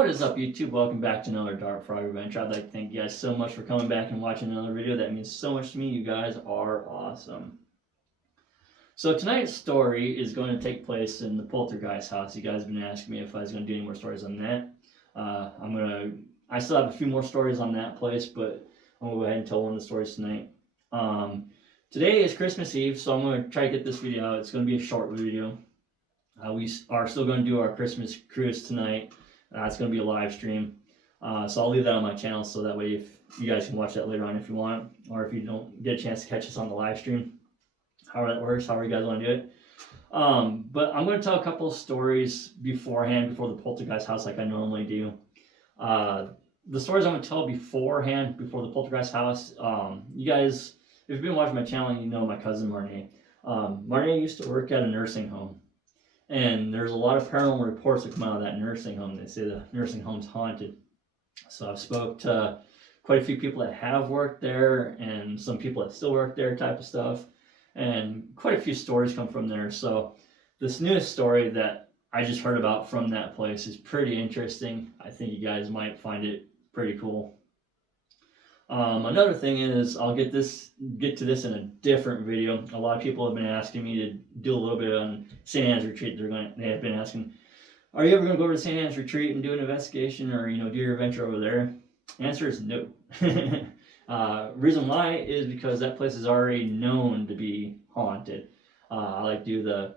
What is up, YouTube? Welcome back to another Dark Frog Adventure. I'd like to thank you guys so much for coming back and watching another video. That means so much to me. You guys are awesome. So tonight's story is going to take place in the poltergeist house. You guys have been asking me if I was going to do any more stories on that. I still have a few more stories on that place, but I'm going to go ahead and tell one of the stories tonight. Today is Christmas Eve, so I'm going to try to get this video out. It's going to be a short video. We are still going to do our Christmas cruise tonight. It's going to be a live stream. So I'll leave that on my channel so that way if you guys can watch that later on if you want, or if you don't get a chance to catch us on the live stream, however that works, however you guys want to do it. But I'm going to tell a couple of stories beforehand, before the poltergeist house, like I normally do. The stories I'm going to tell beforehand, before the poltergeist house, you guys, if you've been watching my channel, you know my cousin Marnie. Marnie used to work at a nursing home. And there's a lot of paranormal reports that come out of that nursing home. They say the nursing home's haunted. So I've spoke to quite a few people that have worked there and some people that still work there type of stuff. And quite a few stories come from there. So this newest story that I just heard about from that place is pretty interesting. I think you guys might find it pretty cool. Another thing is, I'll get to this in a different video. A lot of people have been asking me to do a little bit on St. Anne's Retreat. They have been asking, are you ever going to go over to St. Anne's Retreat and do an investigation, or do your adventure over there? The answer is no. Reason why is because that place is already known to be haunted. I like to do the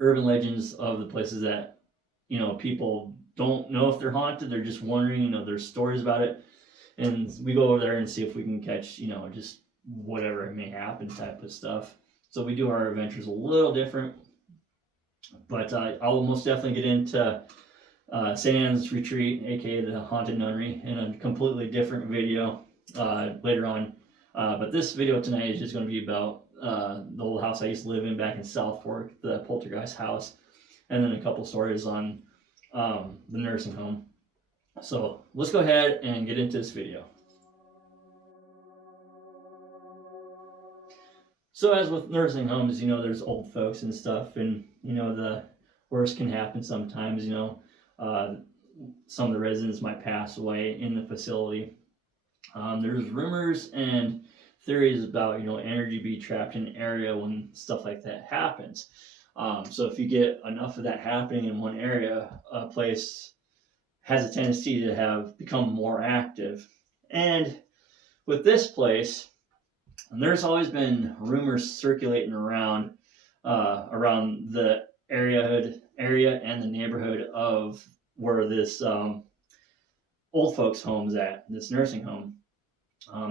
urban legends of the places that people don't know if they're haunted. They're just wondering. There's stories about it. And we go over there and see if we can catch, just whatever may happen type of stuff. So we do our adventures a little different. But I will most definitely get into St. Anne's Retreat, aka the Haunted Nunnery, in a completely different video later on. But this video tonight is just going to be about the old house I used to live in back in South Fork, the poltergeist house. And then a couple stories on the nursing home. So let's go ahead and get into this video. So as with nursing homes, there's old folks and stuff, and the worst can happen sometimes. Some of the residents might pass away in the facility. There's rumors and theories about energy being trapped in an area when stuff like that happens. So if you get enough of that happening in one area, a place has a tendency to become more active. And with this place, there's always been rumors circulating around the area and the neighborhood of where this old folks home's at, this nursing home.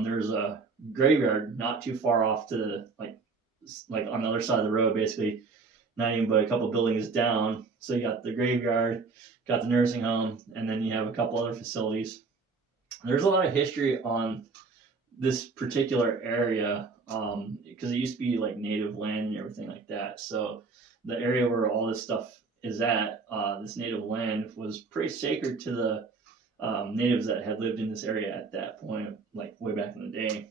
There's a graveyard not too far off to like on the other side of the road, basically, not even but a couple buildings down. So you got the graveyard, got the nursing home, and then you have a couple other facilities. There's a lot of history on this particular area because it used to be like native land and everything like that. So the area where all this stuff is at, this native land, was pretty sacred to the natives that had lived in this area at that point, like way back in the day.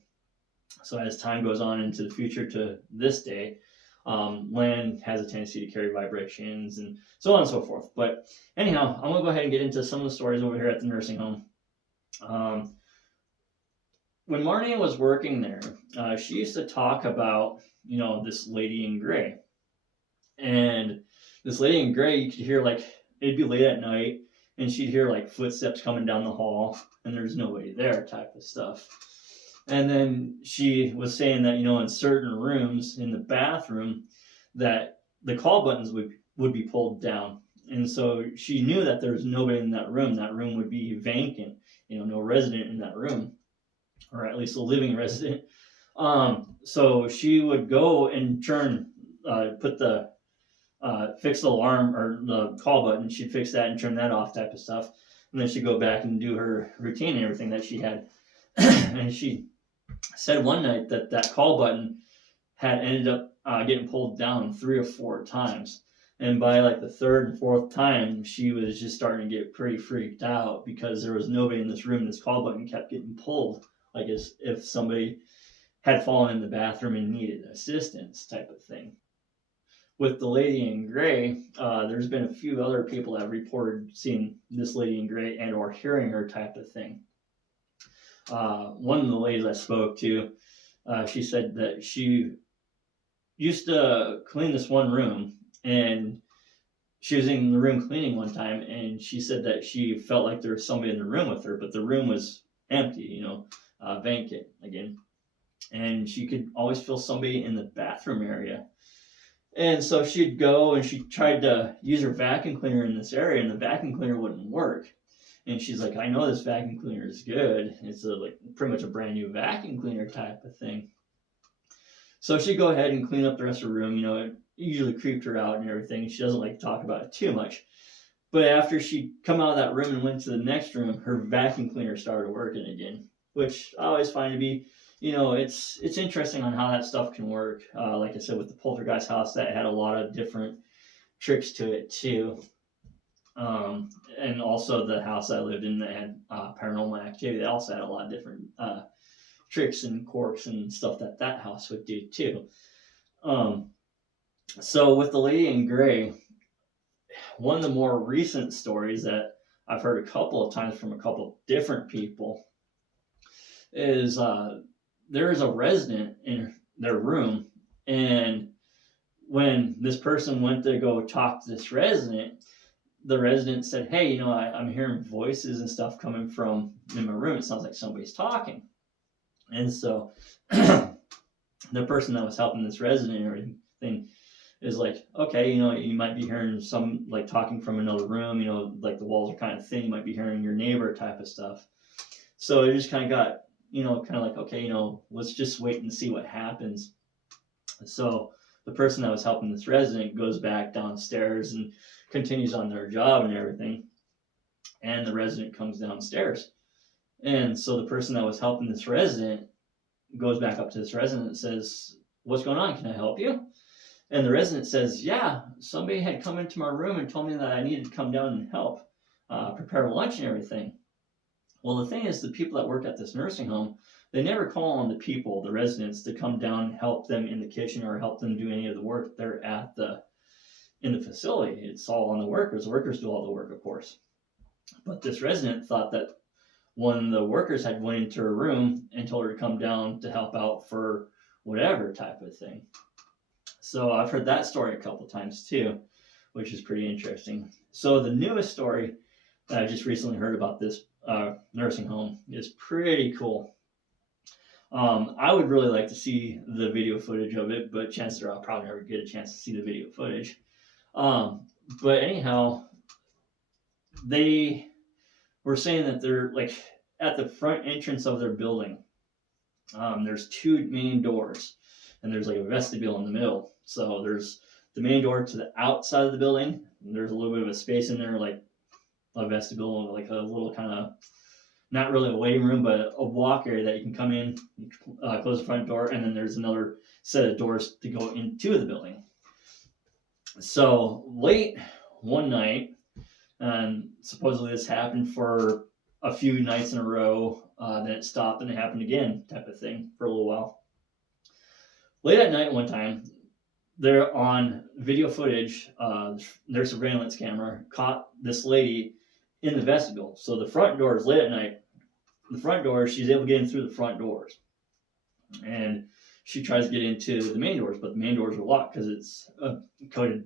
So as time goes on into the future to this day, land has a tendency to carry vibrations and so on and so forth. But anyhow, I'm going to go ahead and get into some of the stories over here at the nursing home. When Marnie was working there, she used to talk about, this lady in gray. And this lady in gray, you could hear it'd be late at night, and she'd hear footsteps coming down the hall, and there's nobody there type of stuff. And then she was saying that, in certain rooms in the bathroom, that the call buttons would be pulled down. And so she knew that there was nobody in that room. That room would be vacant, no resident in that room, or at least a living resident. So she would go and fix the alarm or the call button. She'd fix that and turn that off type of stuff. And then she'd go back and do her routine and everything that she had. And she said one night that call button had ended up getting pulled down 3 or 4 times. And by the 3rd and 4th time, she was just starting to get pretty freaked out because there was nobody in this room. This call button kept getting pulled, like as if somebody had fallen in the bathroom and needed assistance type of thing. with the lady in gray, there's been a few other people that have reported seeing this lady in gray and or hearing her type of thing. One of the ladies I spoke to, she said that she used to clean this one room, and she was in the room cleaning one time, and she said that she felt like there was somebody in the room with her, but the room was empty, vacant again. And she could always feel somebody in the bathroom area. And so she'd go and she tried to use her vacuum cleaner in this area, and the vacuum cleaner wouldn't work. And she's like, I know this vacuum cleaner is good. It's like pretty much a brand new vacuum cleaner type of thing. So she'd go ahead and clean up the rest of the room. It usually creeped her out and everything. She doesn't like to talk about it too much. But after she'd come out of that room and went to the next room, her vacuum cleaner started working again, which I always find to be, it's interesting on how that stuff can work. Like I said, with the poltergeist house, that had a lot of different tricks to it too. And also the house I lived in that had paranormal activity, that also had a lot of different tricks and quirks and stuff that house would do too. So with the lady in gray, one of the more recent stories that I've heard a couple of times from a couple of different people is there is a resident in their room, and when this person went to go talk to this resident, the resident said, hey, I'm hearing voices and stuff coming from in my room. It sounds like somebody's talking. And so the person that was helping this resident and everything is like, okay, you might be hearing some like talking from another room, like the walls are kind of thin, you might be hearing your neighbor type of stuff. So it just kind of got, kind of like, okay, let's just wait and see what happens. So the person that was helping this resident goes back downstairs and continues on their job and everything. And the resident comes downstairs. And so the person that was helping this resident goes back up to this resident and says, what's going on? Can I help you? And the resident says, yeah, somebody had come into my room and told me that I needed to come down and help prepare lunch and everything. Well, the thing is, the people that work at this nursing home, they never call on the people, the residents, to come down and help them in the kitchen or help them do any of the work there in the facility. It's all on the workers. The workers do all the work, of course. But this resident thought that one of the workers had went into her room and told her to come down to help out for whatever type of thing. So I've heard that story a couple times too, which is pretty interesting. So the newest story that I just recently heard about this nursing home is pretty cool. I would really like to see the video footage of it, but chances are I'll probably never get a chance to see the video footage. But anyhow, they were saying that they're like at the front entrance of their building. There's two main doors, and there's like a vestibule in the middle. So there's the main door to the outside of the building, and there's a little bit of a space in there, like a vestibule, like a little kind of, not really a waiting room, but a walk area that you can come in, close the front door, and then there's another set of doors to go into the building. So late one night, and supposedly this happened for a few nights in a row, then it stopped and it happened again, type of thing, for a little while. Late at night one time, they're on video footage, their surveillance camera caught this lady in the vestibule. So the front door is late at night. The front door, she's able to get in through the front doors. And she tries to get into the main doors, but the main doors are locked because it's a coded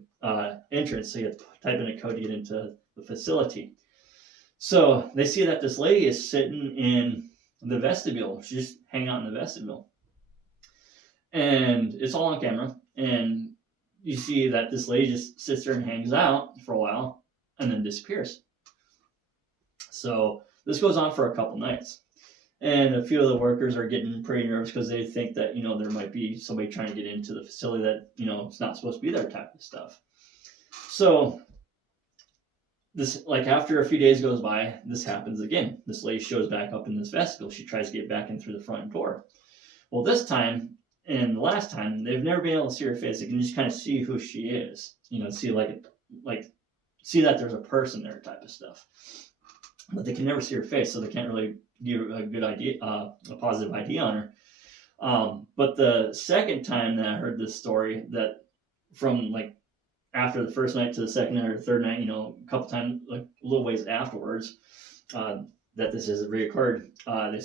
entrance. So you have to type in a code to get into the facility. So they see that this lady is sitting in the vestibule. She's just hanging out in the vestibule. And it's all on camera. And you see that this lady just sits there and hangs out for a while and then disappears. So this goes on for a couple nights. And a few of the workers are getting pretty nervous because they think that, there might be somebody trying to get into the facility that, it's not supposed to be there type of stuff. So this, like after a few days goes by, this happens again. This lady shows back up in this vestibule. She tries to get back in through the front door. Well, this time and the last time, they've never been able to see her face. They can just kind of see who she is, see see that there's a person there type of stuff. But they can never see her face, so they can't really give a good idea, a positive idea on her. But the second time that I heard this story, that from like after the first night to the second night or third night, a couple times, like a little ways afterwards, that this has reoccurred. They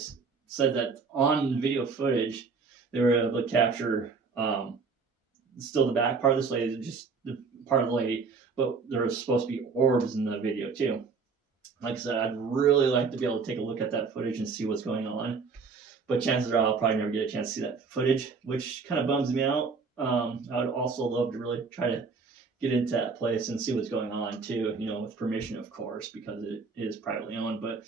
said that on video footage, they were able to capture still the back part of this lady, just the part of the lady, but there was supposed to be orbs in the video too. Like I said, I'd really like to be able to take a look at that footage and see what's going on, but chances are I'll probably never get a chance to see that footage, which kind of bums me out. I would also love to really try to get into that place and see what's going on too, with permission, of course, because it is privately owned. But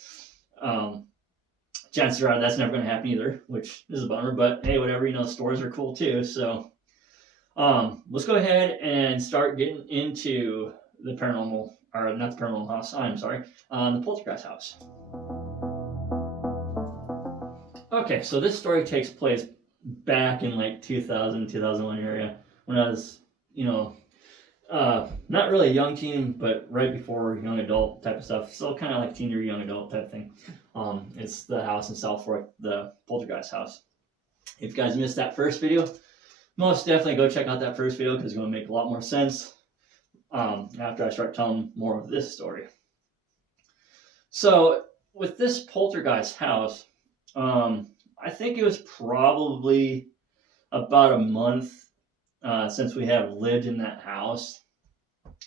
chances are that's never going to happen either, which is a bummer. But hey, whatever, stores are cool too. So let's go ahead and start getting into the paranormal, or not the paranormal house, I'm sorry, the poltergeist house. Okay, so this story takes place back in like 2000, 2001 area when I was, not really a young teen, but right before young adult type of stuff. Still kind of like teen or young adult type thing. It's the house in South Fork, the poltergeist house. If you guys missed that first video, most definitely go check out that first video because it's going to make a lot more sense after I start telling more of this story. So with this poltergeist house, I think it was probably about a month since we have lived in that house.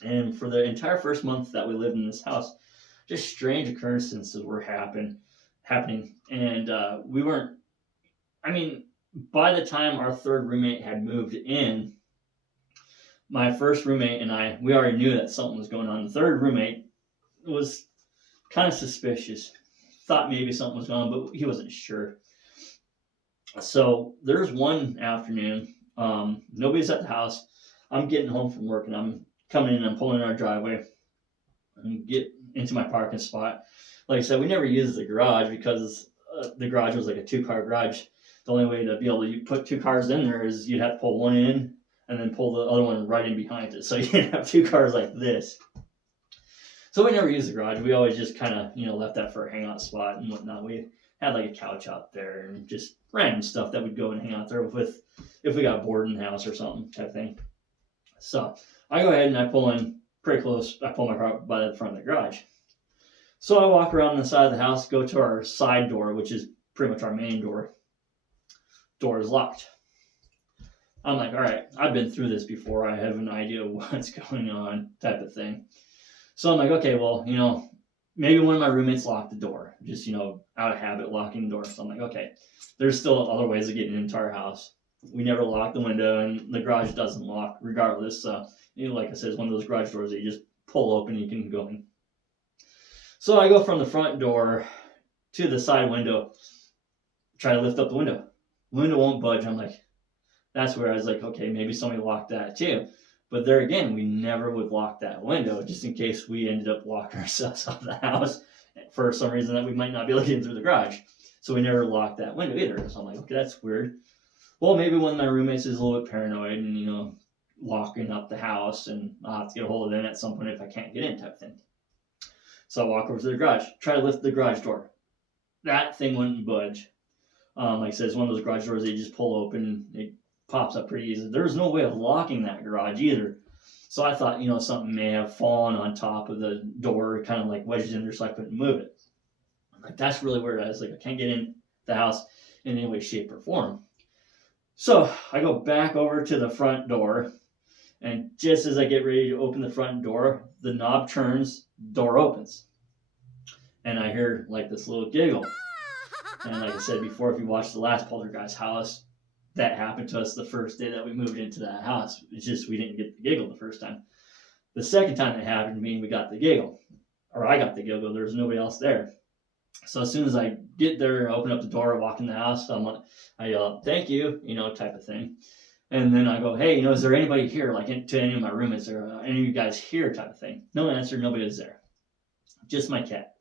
And for the entire first month that we lived in this house, just strange occurrences were happening. And we weren't, by the time our third roommate had moved in, my first roommate and I, we already knew that something was going on. The third roommate was kind of suspicious, thought maybe something was going on, but he wasn't sure. So there's one afternoon, nobody's at the house. I'm getting home from work and I'm coming in, I'm pulling in our driveway and get into my parking spot. Like I said, we never used the garage because the garage was like a 2-car garage. The only way to be able to put 2 cars in there is you'd have to pull one in and then pull the other one right in behind it. So you'd have 2 cars like this. So we never used the garage. We always just kind of, left that for a hangout spot and whatnot. We had like a couch out there and just random stuff that would go and hang out there with if we got bored in the house or something type thing. So I go ahead and I pull in pretty close. I pull my car by the front of the garage. So I walk around the side of the house, go to our side door, which is pretty much our main door. Door is locked. I'm like, all right, I've been through this before. I have an idea what's going on type of thing. So I'm like, okay, well, maybe one of my roommates locked the door, just, out of habit locking the door. So I'm like, okay, there's still other ways of getting into our house. We never lock the window and the garage doesn't lock regardless. So, like I said, it's one of those garage doors that you just pull open and you can go in. So I go from the front door to the side window, try to lift up the window. The window won't budge. I'm like, that's where I was like, okay, maybe somebody locked that too. But there again, we never would lock that window just in case we ended up locking ourselves out of the house for some reason that we might not be able to get through the garage. So we never locked that window either. So I'm like, okay, that's weird. Well, maybe one of my roommates is a little bit paranoid and, locking up the house and I'll have to get a hold of them at some point if I can't get in type thing. So I walk over to the garage, try to lift the garage door. That thing wouldn't budge. Like I said, it's one of those garage doors that you just pull open. It pops up pretty easy. There was no way of locking that garage either. So I thought, something may have fallen on top of the door, kind of like wedged in there so I couldn't move it. Like, that's really weird. I was like, I can't get in the house in any way, shape, or form. So I go back over to the front door, and just as I get ready to open the front door, the knob turns, door opens. And I hear like this little giggle. And like I said before, if you watched the last poltergeist house, that happened to us the first day that we moved into that house. It's just we didn't get the giggle the first time. The second time it happened to me, we got the giggle. Or I got the giggle, there was nobody else there. So as soon as I get there, I open up the door, walk in the house, I yell, thank you, type of thing. And then I go, hey, is there anybody here, like to any of my roommates or any of you guys here type of thing? No answer, nobody was there. Just my cat.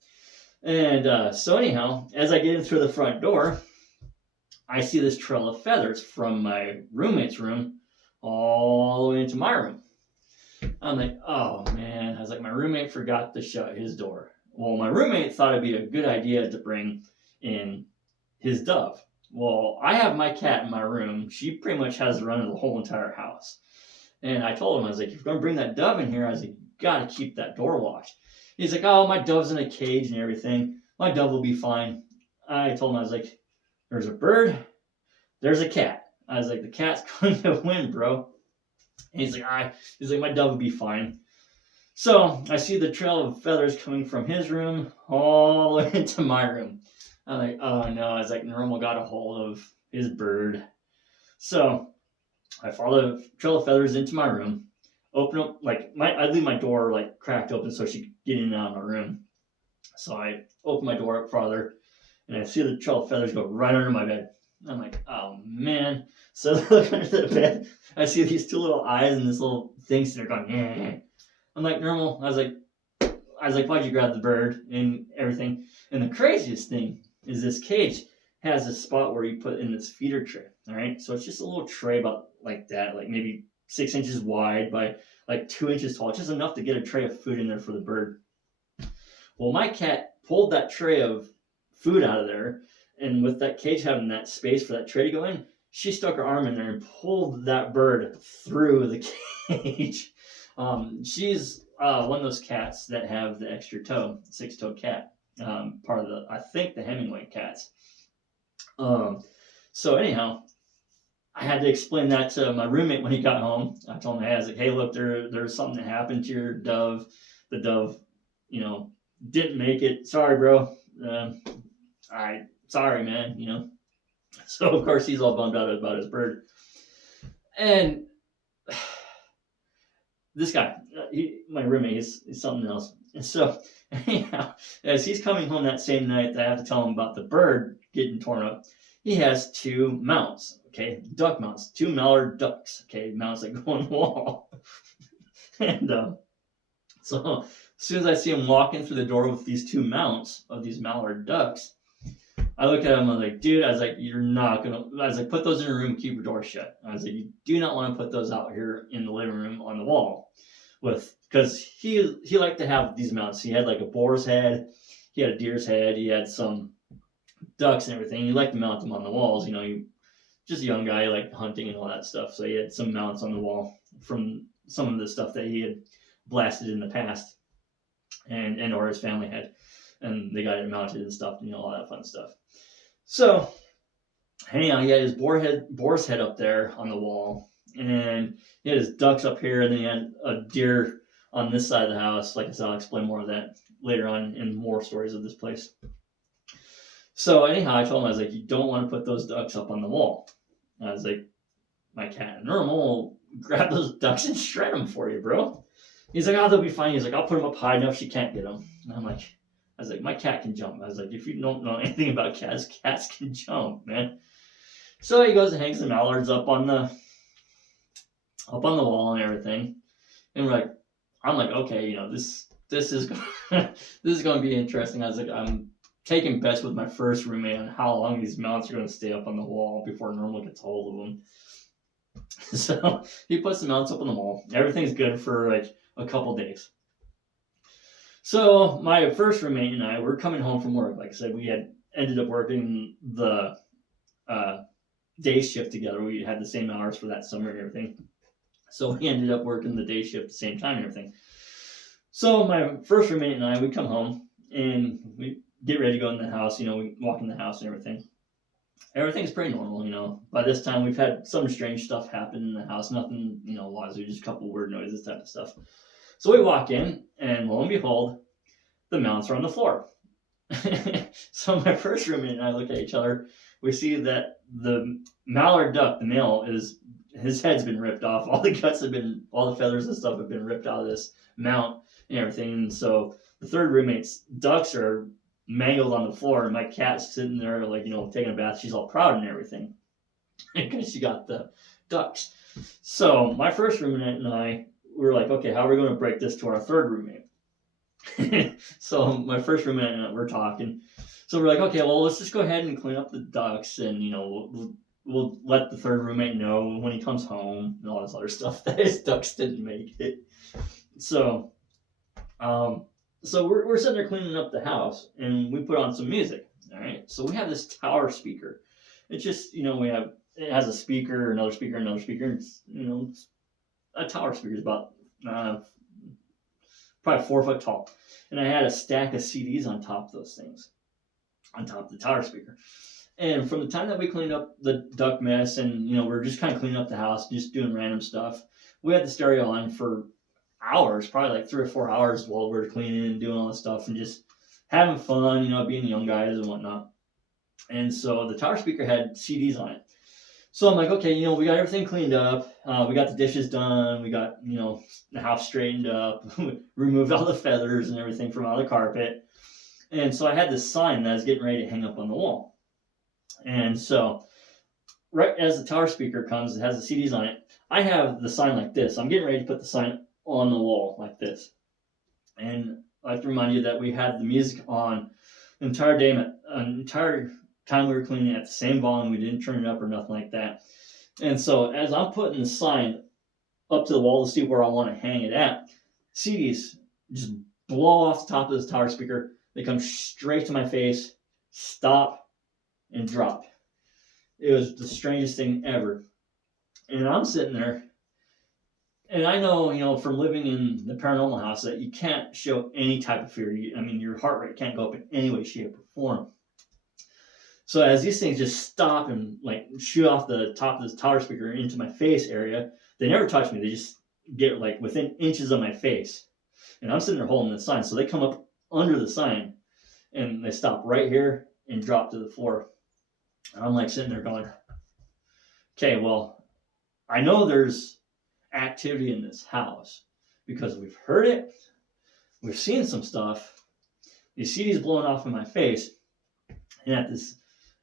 And so anyhow, as I get in through the front door, I see this trail of feathers from my roommate's room all the way into my room. I'm like, oh man. I was like, my roommate forgot to shut his door. Well, my roommate thought it'd be a good idea to bring in his dove. Well, I have my cat in my room. She pretty much has the run of the whole entire house. And I told him, I was like, if you're going to bring that dove in here, I was like, you got to keep that door locked. He's like, oh, my dove's in a cage and everything. My dove will be fine. I told him, I was like, there's a bird, there's a cat. I was like, the cat's going to win, bro. And he's like, my dove will be fine. So I see the trail of feathers coming from his room all the way into my room. I'm like, oh no. I was like, Normal got a hold of his bird. So I follow the trail of feathers into my room, open up, like, I leave my door like cracked open so she could get in and out of my room. So I open my door up farther, and I see the trail of feathers go right under my bed. I'm like, oh man. So I look under the bed, I see these two little eyes and this little thing sitting there going, yeah. I'm like, Normal. I was like, why'd you grab the bird and everything? And the craziest thing is this cage has a spot where you put in this feeder tray. All right, so it's just a little tray about like that, like maybe 6 inches wide by like 2 inches tall. It's just enough to get a tray of food in there for the bird. Well, my cat pulled that tray of food out of there, and with that cage having that space for that tray to go in, she stuck her arm in there and pulled that bird through the cage. She's one of those cats that have the extra toe, 6-toed cat, part of I think the Hemingway cats. So anyhow, I had to explain that to my roommate when he got home. I told him, I was like, hey, look, there's something that happened to your dove. The dove, didn't make it. Sorry, bro. Sorry, man, So of course he's all bummed out about his bird. And this guy, my roommate, he's something else. And so, anyhow, as he's coming home that same night that I have to tell him about the bird getting torn up, he has 2 mounts, okay, duck mounts, 2 mallard ducks, okay, mounts that go on the wall. And so, as soon as I see him walking through the door with these 2 mounts of these mallard ducks, I look at him, I'm like, dude, I was like, you're not gonna, I was like, put those in your room, keep your door shut. I was like, you do not want to put those out here in the living room on the wall, because he liked to have these mounts. He had like a boar's head, he had a deer's head, he had some ducks and everything. He liked to mount them on the walls. He just a young guy, he liked hunting and all that stuff. So he had some mounts on the wall from some of the stuff that he had blasted in the past, and or his family had, and they got it mounted and stuff, all that fun stuff. So anyhow, he had his boar's head up there on the wall, and he had his ducks up here, and then he had a deer on this side of the house. Like I said, I'll explain more of that later on in more stories of this place. So anyhow, I told him, I was like, you don't want to put those ducks up on the wall. I was like, my cat Normal will grab those ducks and shred them for you, bro. He's like, oh, they'll be fine. He's like, I'll put them up high enough she can't get them. And I was like, my cat can jump. I was like, if you don't know anything about cats can jump, man. So he goes and hangs the mallards up on the wall and everything. And I'm like, okay, this is this is going to be interesting. I was like, I'm taking bets with my first roommate on how long these mounts are going to stay up on the wall before Normal gets hold of them. So he puts the mounts up on the wall. Everything's good for like a couple days. So my first roommate and I were coming home from work. Like I said, we had ended up working the day shift together. We had the same hours for that summer and everything. So we ended up working the day shift at the same time and everything. So my first roommate and I, we come home and we get ready to go in the house. We walk in the house and everything. Everything's pretty normal, By this time, we've had some strange stuff happen in the house. Nothing, wazoo, just a couple weird noises, type of stuff. So we walk in, and lo and behold, the mounts are on the floor. So my first roommate and I look at each other. We see that the mallard duck, the male, his head's been ripped off. All the feathers and stuff have been ripped out of this mount and everything. And so the third roommate's ducks are mangled on the floor, and my cat's sitting there taking a bath. She's all proud and everything because she got the ducks. So my first roommate and I were like, okay, how are we going to break this to our third roommate? So my first roommate and I were talking. So we're like, okay, well, let's just go ahead and clean up the ducks, and we'll let the third roommate know when he comes home and all this other stuff that his ducks didn't make it. So we're sitting there cleaning up the house, and we put on some music. All right, so we have this tower speaker. It's just it has a speaker, another speaker, another speaker. It's a tower speaker. It's about probably 4 foot tall, and I had a stack of CDs on top of those things, on top of the tower speaker. And from the time that we cleaned up the duck mess, and we're just kind of cleaning up the house, just doing random stuff, we had the stereo on for hours, probably like 3 or 4 hours while we were cleaning and doing all this stuff and just having fun, being young guys and whatnot. And so the tower speaker had CDs on it. So I'm like, okay, we got everything cleaned up. We got the dishes done. We got, the house straightened up. Removed all the feathers and everything from out of the carpet. And so I had this sign that I was getting ready to hang up on the wall. And so right as the tower speaker comes, it has the CDs on it. I have the sign like this. I'm getting ready to put the sign on the wall like this. And I like to remind you that we had the music on the entire day, entire time we were cleaning at the same volume. We didn't turn it up or nothing like that. And so as I'm putting the sign up to the wall to see where I want to hang it at, CDs just blow off the top of this tower speaker. They come straight to my face, stop, and drop. It was the strangest thing ever. And I'm sitting there, and I know, from living in the paranormal house that you can't show any type of fear. Your heart rate can't go up in any way, shape, or form. So as these things just stop and like shoot off the top of this tower speaker into my face area, they never touch me. They just get like within inches of my face. And I'm sitting there holding the sign. So they come up under the sign and they stop right here and drop to the floor. And I'm like sitting there going, okay, well, I know there's activity in this house because we've heard it. We've seen some stuff. You see these blowing off in my face. And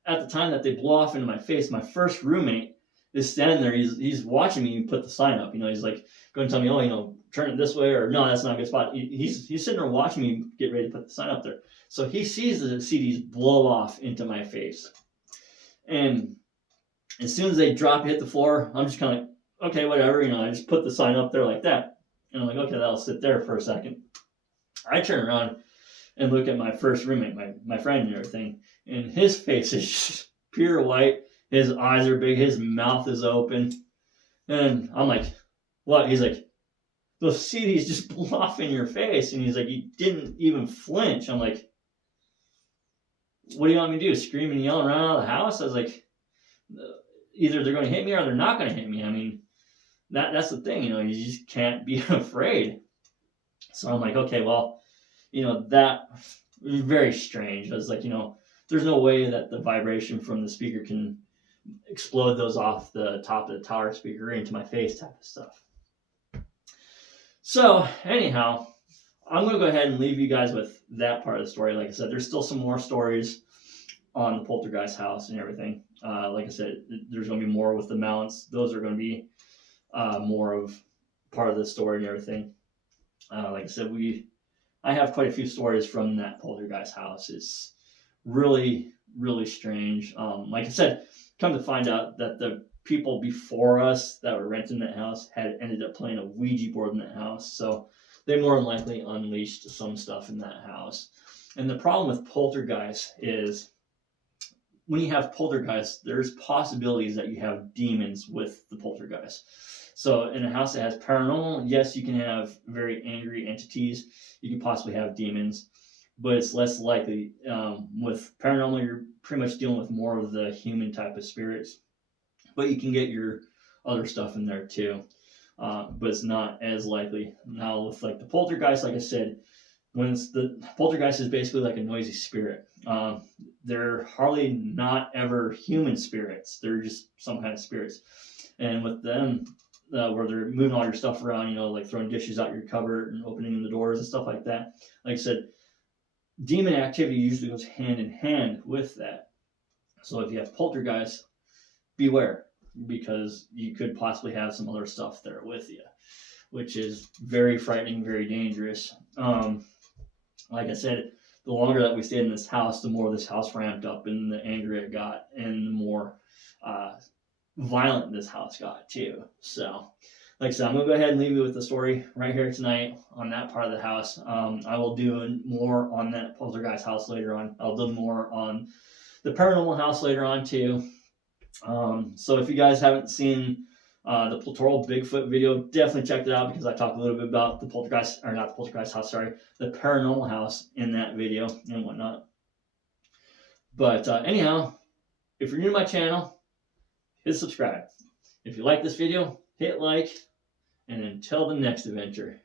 at the time that they blow off into my face, my first roommate is standing there. He's watching me put the sign up. He's like going to tell me, turn it this way, or no, that's not a good spot. He's sitting there watching me get ready to put the sign up there. So he sees the CDs blow off into my face. And as soon as they drop, hit the floor, I'm just kind of like, okay, whatever. I just put the sign up there like that. And I'm like, okay, that'll sit there for a second. I turn around and look at my first roommate, my friend and everything. And his face is just pure white. His eyes are big. His mouth is open. And I'm like, what? He's like, those CDs just blew off in your face. And he's like, you didn't even flinch. I'm like, what do you want me to do? Scream and yell around out of the house? I was like, either they're going to hit me or they're not going to hit me. That's the thing. You just can't be afraid. So I'm like, okay, well, that was very strange. I was like, there's no way that the vibration from the speaker can explode those off the top of the tower speaker into my face type of stuff. So anyhow, I'm going to go ahead and leave you guys with that part of the story. Like I said, there's still some more stories on the poltergeist house and everything. Like I said, there's going to be more with the mounts. Those are going to be more of part of the story and everything. Like I said, I have quite a few stories from that poltergeist house. It's really, really strange. Like I said, come to find out that the people before us that were renting that house had ended up playing a Ouija board in that house. So they more than likely unleashed some stuff in that house. And the problem with poltergeist is when you have poltergeist, there's possibilities that you have demons with the poltergeist. So in a house that has paranormal, yes, you can have very angry entities. You can possibly have demons, but it's less likely. With paranormal, you're pretty much dealing with more of the human type of spirits, but you can get your other stuff in there too. But it's not as likely. Now with like the poltergeist, like I said, the poltergeist is basically like a noisy spirit. They're hardly not ever human spirits. They're just some kind of spirits. And with them, where they're moving all your stuff around, like throwing dishes out your cupboard and opening the doors and stuff like that. Like I said, demon activity usually goes hand in hand with that. So if you have poltergeist, beware, because you could possibly have some other stuff there with you, which is very frightening, very dangerous. Like I said, the longer that we stayed in this house, the more this house ramped up and the angrier it got and the more violent this house got too. So like I said, I'm going to go ahead and leave you with the story right here tonight on that part of the house. I will do more on that poltergeist house later on. I'll do more on the paranormal house later on too. So if you guys haven't seen the Platoral Bigfoot video. Definitely check it out because I talk a little bit about the poltergeist, or not the poltergeist house, sorry, the paranormal house in that video and whatnot. But anyhow, if you're new to my channel, hit subscribe. If you like this video, hit like, and until the next adventure.